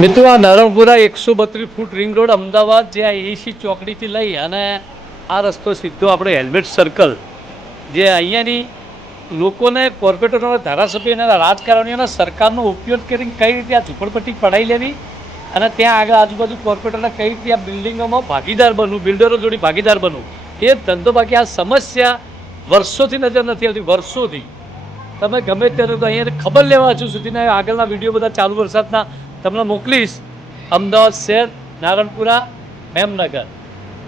મિત્રો, આ Naranpura 132 foot ring road Ahmedabad, જે આ એસી ચોકડીથી લઈ અને આ રસ્તો સીધો આપણે હેલ્મેટ સર્કલ, જે અહીંયાની લોકોને કોર્પોરેટરોના ધારાસભ્યોના રાજકારણીઓના સરકારનો ઉપયોગ કરીને કઈ રીતે આ ઝૂંપડપટ્ટી પડાવી લેવી અને ત્યાં આગળ આજુબાજુ કોર્પોરેટરના કઈ રીતે આ બિલ્ડિંગોમાં ભાગીદાર બનવું, બિલ્ડરો જોડે ભાગીદાર બનવું, એ ધંધો. બાકી આ સમસ્યા વર્ષોથી નજર નથી આવતી, વર્ષોથી. તમે ગમે ત્યારે તો અહીંયા ખબર લેવા હજુ સુધીના આગળના વિડીયો બધા ચાલુ વરસાદના તમને મોકલીશ. અમદાવાદ શહેર, નારણપુરા, મેમનગર.